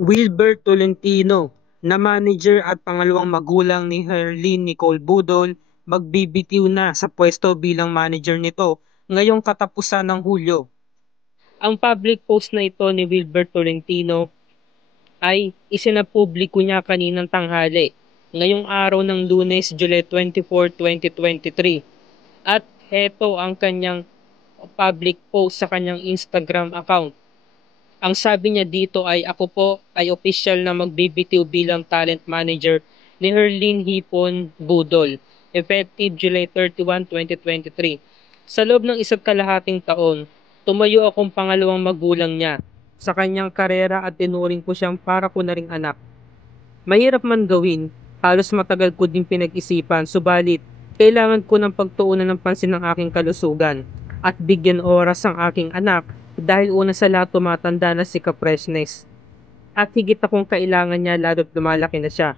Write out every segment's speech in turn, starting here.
Wilbert Tolentino, na manager at pangalawang magulang ni Herlin Nicole Budol, magbibitiw na sa pwesto bilang manager nito ngayong katapusan ng Hulyo. Ang public post na ito ni Wilbert Tolentino ay isinapubliko niya kaninang tanghali, ngayong araw ng Lunes, July 24, 2023. At heto ang kanyang public post sa kanyang Instagram account. Ang sabi niya dito ay, ako po ay official na magbibitiw bilang talent manager ni Herlin Hipon Budol, effective July 31, 2023. Sa loob ng isa't kalahating taon, tumayo akong pangalawang magulang niya sa kanyang karera at tinuring ko siyang para ko na ring anak. Mahirap man gawin, halos matagal ko din pinag-isipan, subalit kailangan ko ng pagtuunan ng pansin ng aking kalusugan at bigyan oras ang aking anak dahil una sa lahat tumatanda na si Capresnes. At higit akong kailangan niya lalo't lumalaki na siya.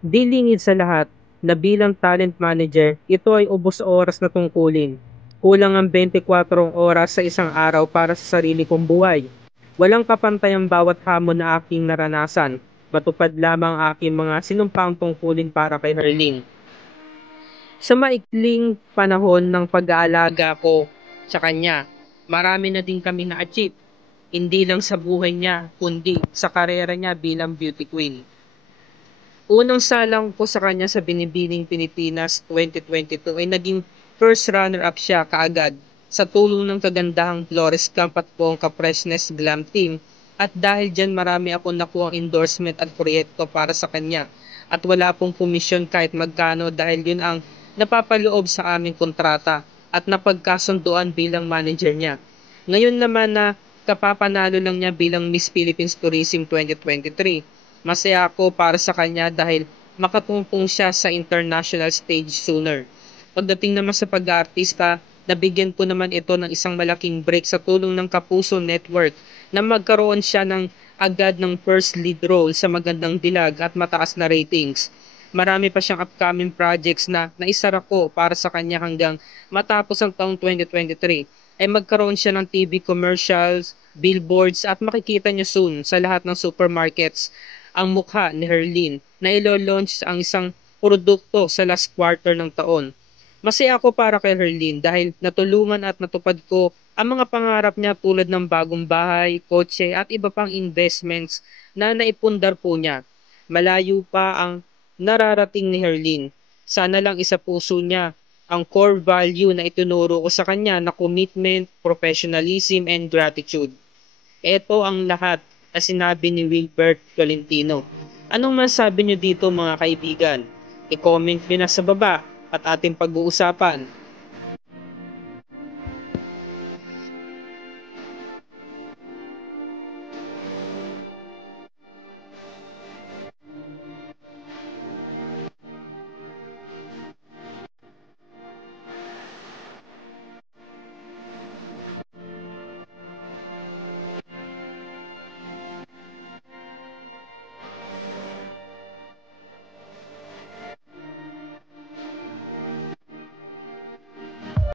Dilingid sa lahat na bilang talent manager, ito ay ubos oras na tungkulin. Kulang ang 24 oras sa isang araw para sa sarili kong buhay. Walang kapantay ang bawat hamon na aking naranasan. Matupad lamang ang aking mga sinumpang tungkulin para kay Herlin. Sa maikling panahon ng pag-aalaga ko sa kanya, marami na din kami na-achieve. Hindi lang sa buhay niya, kundi sa karera niya bilang beauty queen. Unang salang ko sa kanya sa Binibining Pilipinas 2022 ay naging first runner-up siya kaagad sa tulong ng kagandahang Flores Camp at buong Capresnes Glam Team. At dahil dyan marami akong nakuha endorsement at proyekto para sa kanya. At wala pong komisyon kahit magkano dahil yun ang napapaloob sa aming kontrata at napagkasunduan bilang manager niya. Ngayon naman na kapapanalo lang niya bilang Miss Philippines Tourism 2023, masaya ako para sa kanya dahil makatungtong siya sa international stage sooner. Pagdating naman sa pag-aartista, nabigyan ko naman ito ng isang malaking break sa tulong ng Kapuso Network na magkaroon siya ng agad ng first lead role sa Magandang Dilag at mataas na ratings. Marami pa siyang upcoming projects na naisara ko para sa kanya hanggang matapos ang taong 2023 ay magkaroon siya ng TV commercials, billboards at makikita niyo soon sa lahat ng supermarkets ang mukha ni Herlin na ilo-launch ang isang produkto sa last quarter ng taon. Masaya ako para kay Herlin dahil natulungan at natupad ko ang mga pangarap niya tulad ng bagong bahay, kotse at iba pang investments na naipundar po niya. Malayo pa ang nararating ni Herlin. Sana lang isa puso niya ang core value na itinuro ko sa kanya na commitment, professionalism, and gratitude. Ito ang lahat na sinabi ni Wilbert Tolentino. Anong masabi niyo dito mga kaibigan? I-comment niyo na sa baba at ating pag-uusapan.